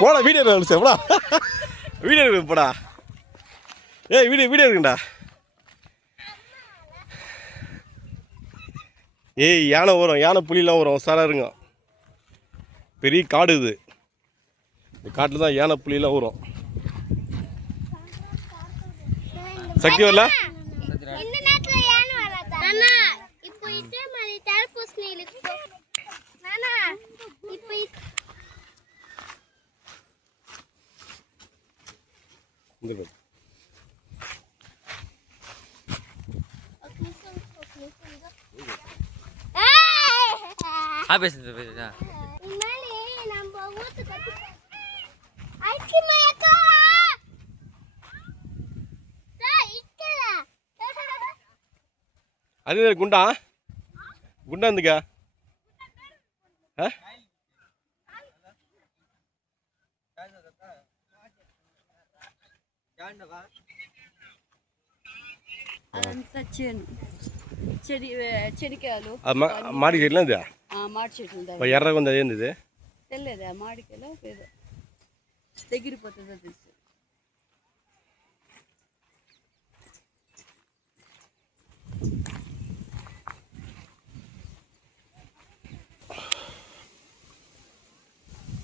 போடா வீடியோ போடா வீடியோ இருக்கு போடா ஏய் வீடியோ இருக்குண்டா ஏய் யானை வரும் யானை புலிலாம் வரும் சாராக இருங்க பெரிய காடு இது இந்த காட்டில் தான் யானை புலிலாம் வரும் சக்தி வரல அது குண்டா குண்டா இருந்துக்கா మాడి చెట్లు మాడి చెట్లు ఎర్రగా ఉంది అదేంది ఇది తెలియదా మాడికెలా దగ్గరిపోతుందో తెలుసు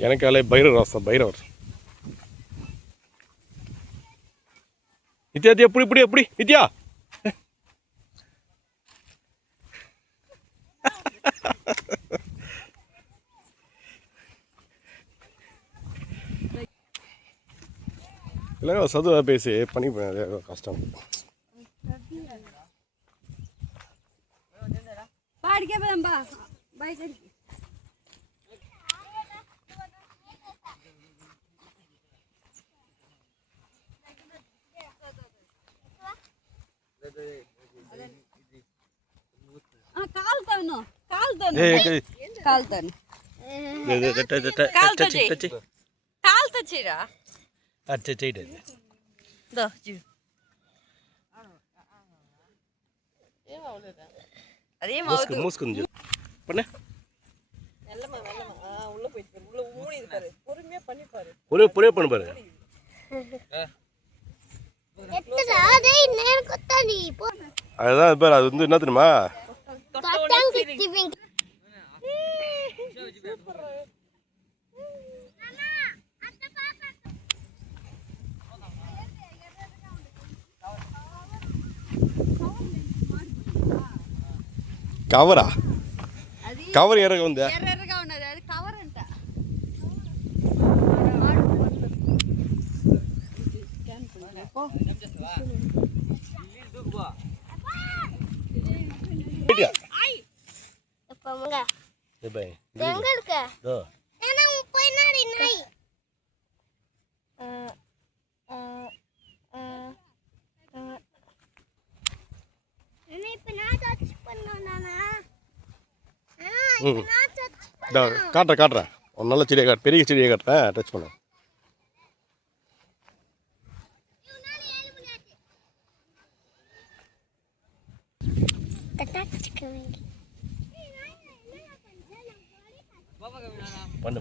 వెనకాలే భైరవ్ వస్తాం భైరవ్ నిత్య అది ఎప్పుడు నిత్య ఇలాగ చదువు ఆపేసి పని కష్టం మూసుకుంది பொறுமையா பண்ணு பாரு அதுதான் பாரு அது வந்து என்ன தெரியுமா కవరా కవర్ ఎర్రగా ఉందా ఎర్రగా ఉన్నది అది కవర్ అంట காட்டுறேன் ஒரு நல்ல செடியை பெரிய செடியை காட்டுறேன் டச் பண்ண பண்ணு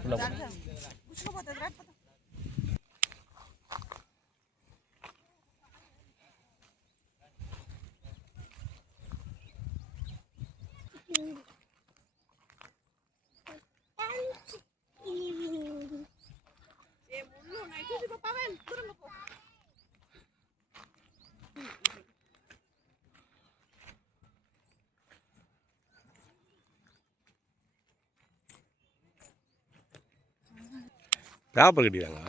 பேப்பர் கட்டிடுறாங்க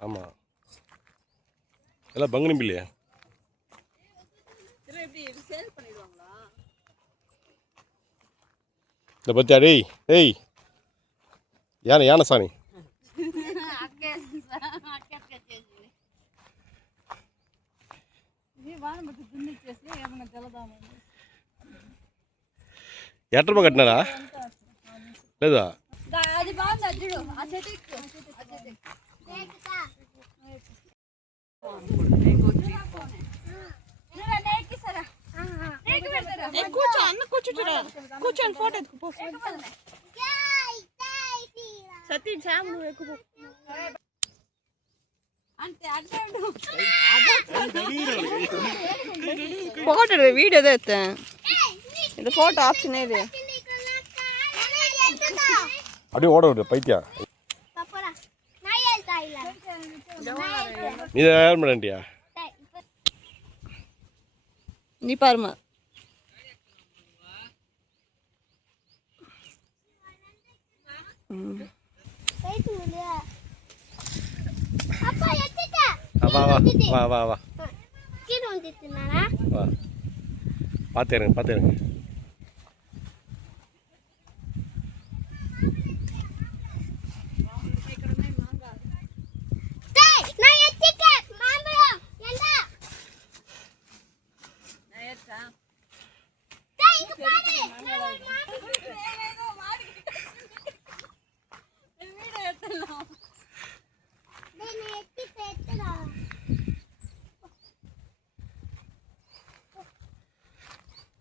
ஆமாம் எல்லாம் பங்குனி பில்லையா இந்த பத்தியா டேய் யானை சாணி ఎట్రమ కట్టినారా లేదా అది బాగుంది అజ్జుడు ఆ చెట్టు కూర్చో అన్న కూర్చుంటాడు కూర్చొని ఫోటో ఎత్తుకు సతీ శ్యామ్ నువ్వు ఎక్కువ అంతే అంటే ఫోటో వీడియో ఎత్తా இது ஃபோட்டோ ஆப்ஷனே இது அப்படியே ஓட விடு பைத்தியா நீ யார் பண்ணண்டியா நீ பாருமா வா வா வா வா வா வா பார்த்துருங்க பார்த்துருங்க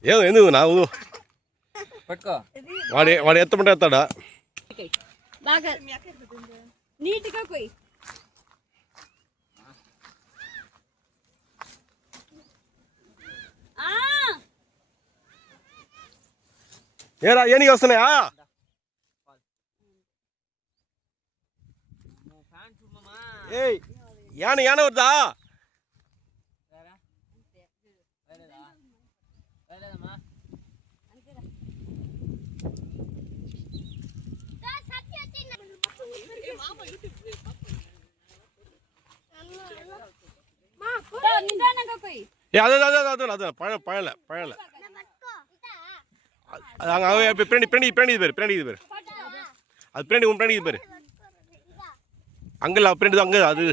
ఏదో ఎందుకు నాకు వాడు ఎత్తమంటే ఎత్తాడా బాగా నీట్గా పోయి ఏరా ఏనికి వస్తున్నాయా ఏయ్ యాన వద్దా నిదానంగా పోయి ஏ அதான் பழல அது அங்கே பின்னாடி இது பேர் அது பின்னாடி உன் பின்னாடி இது பேர் அங்கே பின்னாடி அங்கே அது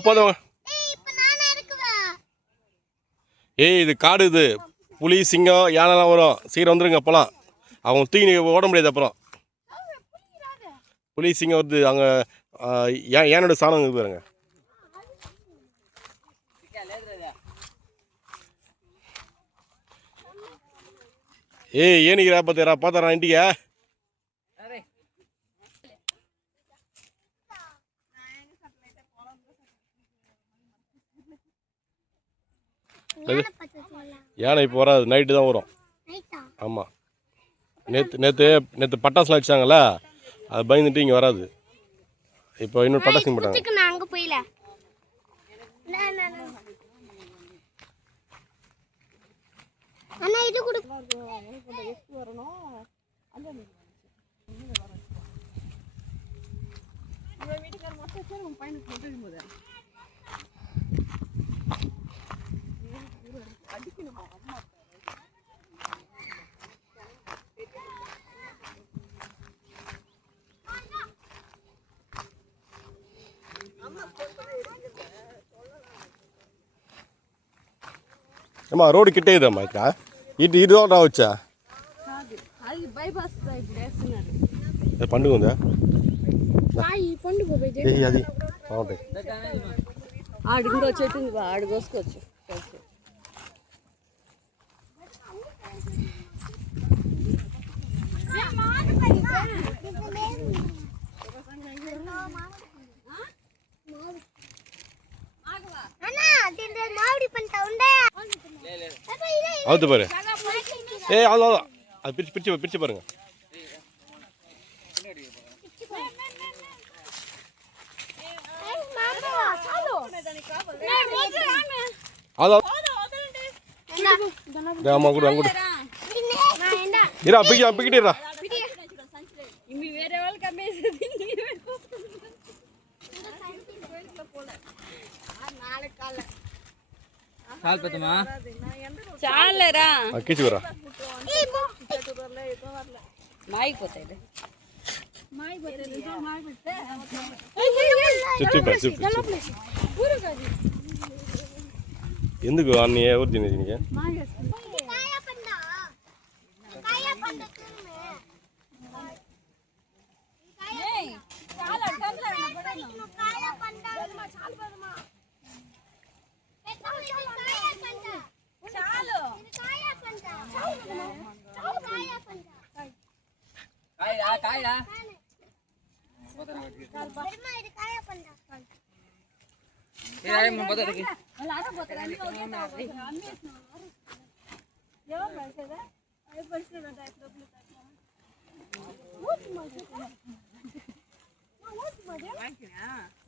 போதும் ஏய் இது காடு இது புலி சிங்கம் யானைலாம் வரும் சீக்கிரம் வந்துருங்க அப்போலாம் அவங்க தூக்கி ஓட முடியாது அப்புறம் புலி சிங்கம் வருது அங்கே யானோட சாணம் இது பாருங்க ஏய் ஏனிக்கிறா பார்த்தாரா இண்டியா யானை இப்போ வராது நைட்டு தான் வரும் ஆமாம் நேற்று பட்டாசுலாம் வச்சாங்கல்ல அது பயந்துட்டு இங்கே வராது இப்போ இன்னொரு பட்டாசு போட்டாங்க அங்கே போயில அண்ணா இது கொடு అమ్మా రోడ్డు కిట్టేదమ్మా ఇక్కడ ఇటు రావచ్చా అది బైపాస్ వేస్తున్నారు పండుగ ఉందా పండుగ అది బాగుంటాయి ఆడు ఇంకో చెట్టు ఉంది ఆడు కోసుకోవచ్చు అవుతుంది பாரு அது பிரிச்சு பாருங்க అమ్మ కూడా అంగుడు ఇరా పికిటిరా ఇవి వేరే వాళ్ళకి అమ్మేసేది చాలేరా అక్కిచురా మాయిపోతాయి చెప్పు ఎందుకు అన్ని ఎవరు తినేది నీకు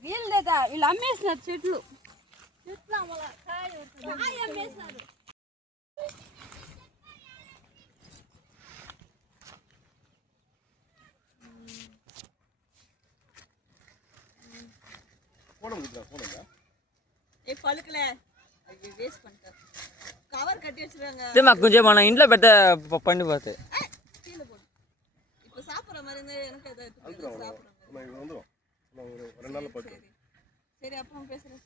వీళ్ళు లేదా వీళ్ళు అమ్మేసినారు చెట్లు అమ్మేసినారు. పలుకులే అవి వేసుకుంటారు కవర్ కట్టేసిరాంగ మాకు కొంచెం మన ఇంట్లో పెద్ద పండిపోతాయి இப்போ சாப்பிட்ற மாதிரி இருந்தால் எனக்கு எதாவது சாப்பிட்றோம் சரி அப்புறம் பேசுகிறேன்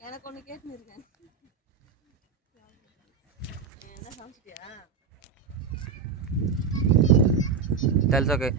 எனக்கு ஒன்று கேட்டுன்னு இருக்கேன் என்ன சமைச்சிட்டியா తెలుసు ఓకే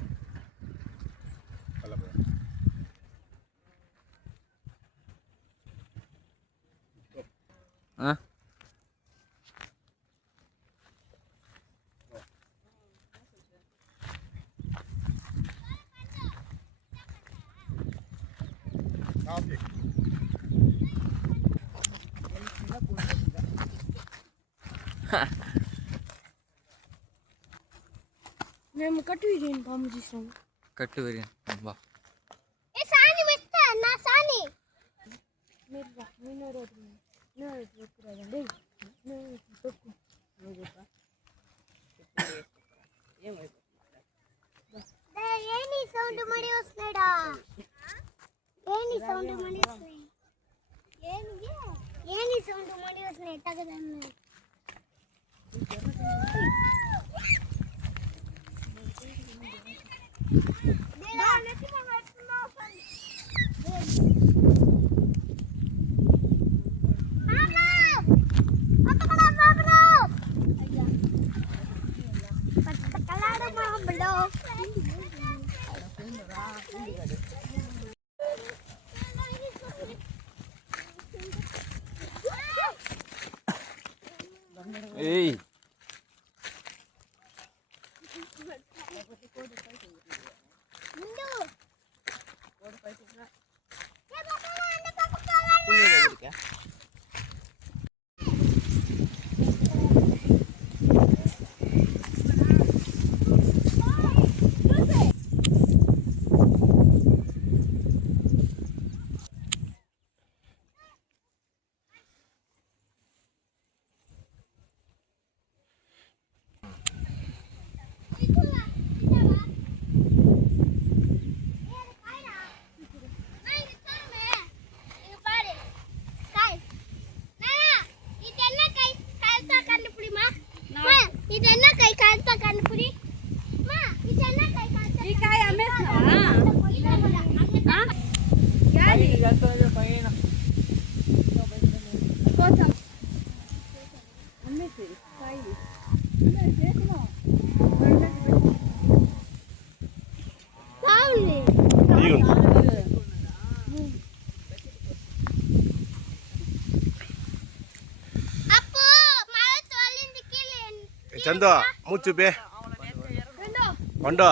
మేము కట్టు విరిగిన పాము చూసాం కట్టు విరిగిన బా ఏ సాని మెత్త నా సాని మీరు రా నేను రోడ్ నేను ఎక్కురాదండి నేను తొక్కు ఏని సౌండ్ మడి వస్తున్నాడా ఏని సౌండ్ మడి వస్తున్నాయి ఏని సౌండ్ మడి వస్తున్నాయి తగదన్న ఏయ్ చందు మూச்சு பே கொண்டோ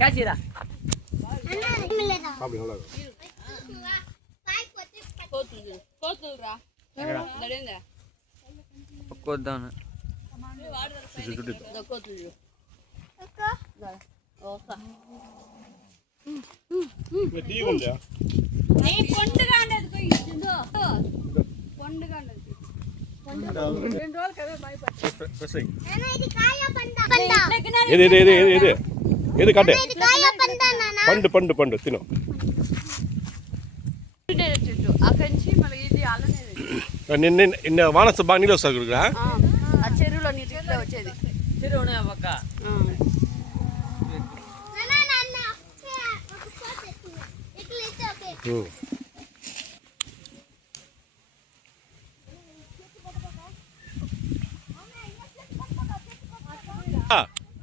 కాసిరా కొద్దాను పండుగ అనేది పండుగ అనేది 2 రోజులు కదా భయపడ ఏది எது காட்டு ఇది కాయ పందానా పండు పండు పండు తిను చెట్టు అక్కడి నుంచి మళ్ళీ ఇది అలానే నిన్న వానస బాగా నీళ్ళు వస్తాయి ఇక్కడ ఆ చెరువులో నీళ్ళు ఇట్లా వచ్చేది చెరువునే పక్క నానా నాన్న ఒక ఫోటో ఎత్తున్నా ఇట్లా ఇస్తే ఓకే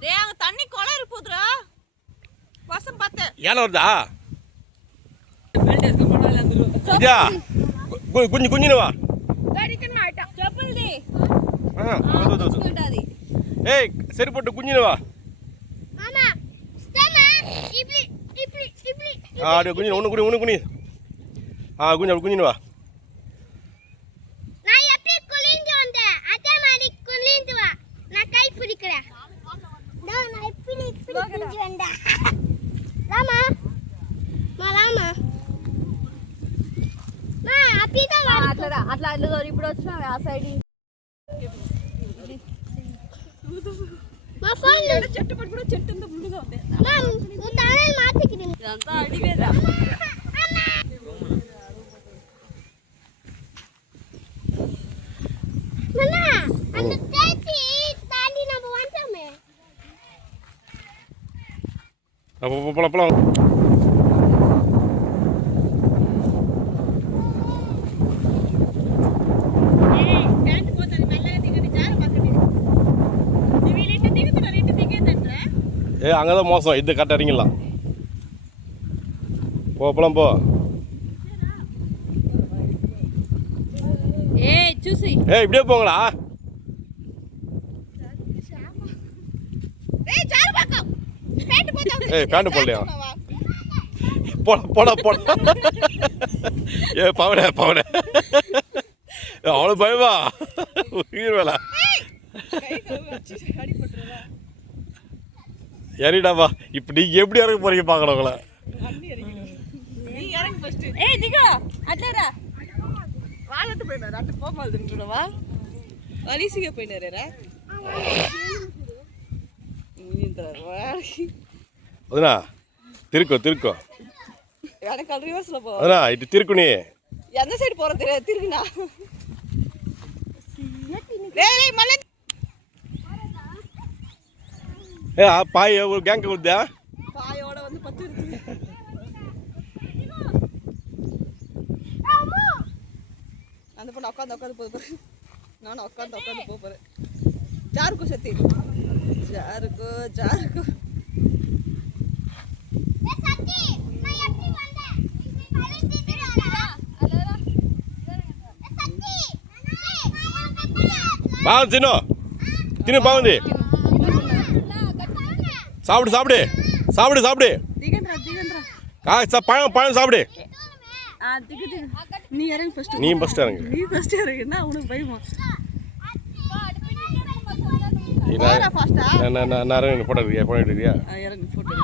டேய் அங்க தண்ணி கொளறி போதுடா வசம் பார்த்து ஏன வருதா இதா குஞ்சு குஞ்சுனவா గడికన్ మాట చెప్పుల్ది ఉంటది ஏய் சரி போட்டு குஞ்சுனவா మామా స్టమా ఇప్లి ఇప్లి ఇప్లి ஆ குஞ்சு ஒன்னு குனி ஆ குஞ்சுனவா నా ఎప్పి కులింది ఉండే అదే మరి కులిందివా నా కై పుడికర నా ఎప్పి కులింది ఉండే రామా రామా మా అపిదా అట్లా అట్లా ఇప్పుడు వచ్చినా ఆ సైడ్ మా ఫోన్ చెట్టు పట్టుకుని చెట్టు అంతా బుల్లుగా ఉంది మా ఉతానే మాటికిది ఇదంతా అడిగేదా నానా అంత తేచి తాండి నా వంటమే போலாம் ప్యాంట్ పోతుంది మెల్లగా దిగండి జారు పక్కన వీళ్ళు ఇటు దిగుతున్నారు ఇటు దిగేదంటే ஏ அங்கே தான் மோசம் இது கரெக்டாக இறங்கிடலாம் போலாம் போ ఏ చూసి ஏய் இப்படியே போங்களா ஏய் జారు పక్కం ప్యాంట్ పోతుంది ஏய் பேண்ட் போடலையா போட ஏ பவட அவ்வளோ பயமா உயிர் வேலை ஏறிடாப்பா இப்போ நீங்கள் எப்படி இறங்க போறீங்க பார்க்கணும் உங்களை நீ இறங்கு ஃபர்ஸ்ட் ఏ దిగో అట్లేరా వాళ్ళంటే పోయినారు అట్లా పోమాలి తింటున్నావా అలీసిగా పోయినారా அதுனா திருக்கோ వెనకాల రివర్స్ లో పో அதுனா ఇటు తిరుకు నీ ఎంత సైడ్ పోరో తెలియదు తిరిగినా రే మళ్ళీ ஏ பாய் ஒரு கேங்க கொடுத்தா பாயோட வந்து 10 இருக்கு அந்த பொண்ணு உட்காந்து போகுது நானும் உட்காந்து போகிறேன் ஜாருக்கு சத்தி ஜாருக்கு ఏ సత్తి నా ఎప్పి వండే ఇది పరిస్థితి రారా అలరా ఏ సత్తి బాగుంది తిను బాగుంది சாப்பிடு దిగండ్రా பழம் சாப்பிடு దిగు நீ இறங்கு ஃபர்ஸ்ட் நீ ஃபர்ஸ்ட் இறங்கு நீ ஃபர்ஸ்ட் இறங்குனா உனக்கு பயமா நான் ஃபாஸ்டா இறங்கு போட்டோ எடுக்கிறியா இறங்கு போட்டோ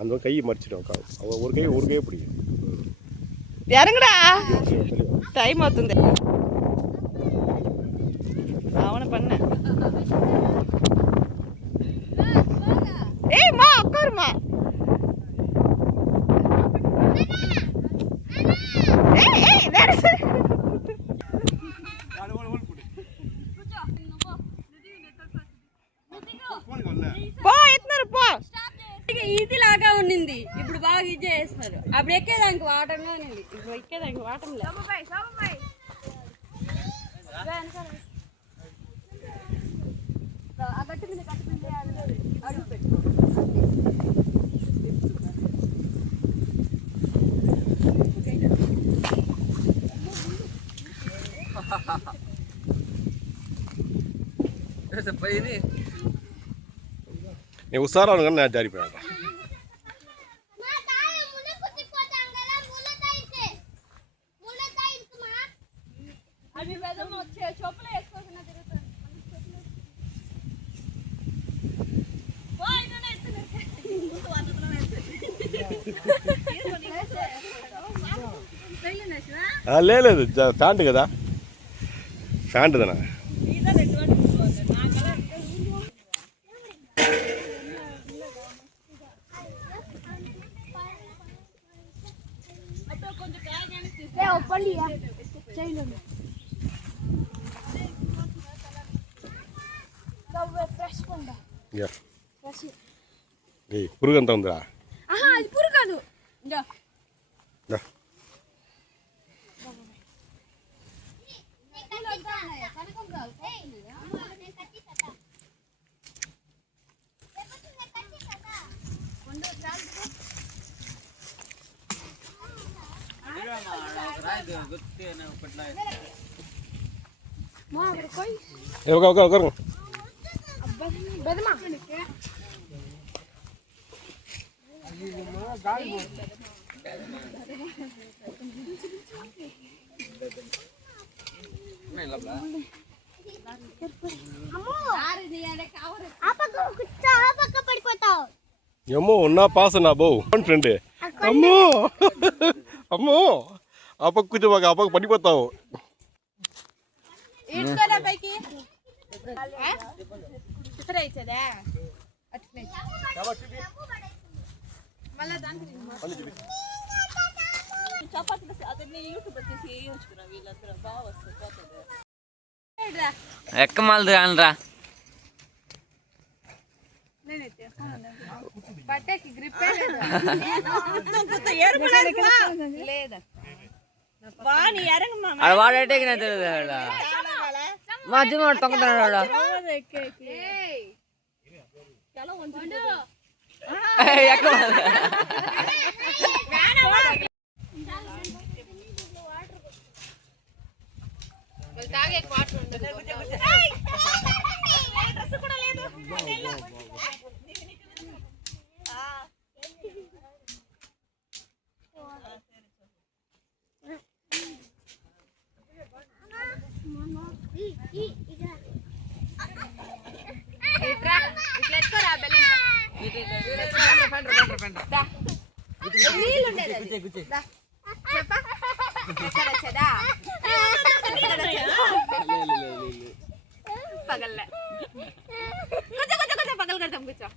அந்த கையை மறிச்சிடும் அவன் ஒரு கை பிடிக்கும் இறங்குடா டைம் అవుతుంది அவனை பண்ண ஏய் மா உட்காருமா ஏய் வேற పో ఎత్తున్నారు పో ఇది లాగా ఉండింది ఇప్పుడు బాగా ఇది చేస్తున్నారు అప్పుడు ఎక్కేదానికి వాటంగా ఉండింది ఇప్పుడు ఎక్కేదానికి వాటం లేదు ఆ గట్టు మీద అడుగు పెట్టు நீ உஷாராக நான் ஜாரி போயிடலாம் మా తాయ మున కుట్టి పోతాంగల ములతా ఇరుకుమా అవి వెదమ వచ్చే చెప్పులు వేసుకోకుండా తిరుగుతాను లేదు ప్యాంటు కదా ప్యాంటు దానా ఫ్రెష్ కొండ యా పురుగు అంతా ఉందిరా ఆహా అది పురుగు కాదు ఇందా దా. ఒక పడిపోతావు ఏమో ఉన్నా పాస్ నా బో ఫ్రెండ్ అమ్మో అమ్మో ఆ పక్క కూర్చో ఆ పక్క పడిపోతావు ఈడ్చుకోలే పైకి చిత్ర ఇచ్చేదా అట్లే మళ్ళా దానికి చపాతీలు అతన్ని యూట్యూబ్ వచ్చేసి వేయించుకున్నా వీళ్ళందరూ బాగా వస్తుంది ఎక్కమాలదు రానరా బట్టకి గ్రిప్ లేదా వాని ఎరంగమ్మా ఆడ వాడేటే తెలియదు మా అజ్జి మాట తొంగతున్నాడు ఆడ ఎక్కమాలి తాగే వాటర్ ఉండదు డ్రెస్ కూడా లేదు పగల్లే కొంచెం పగలు కడతాం కూర్చో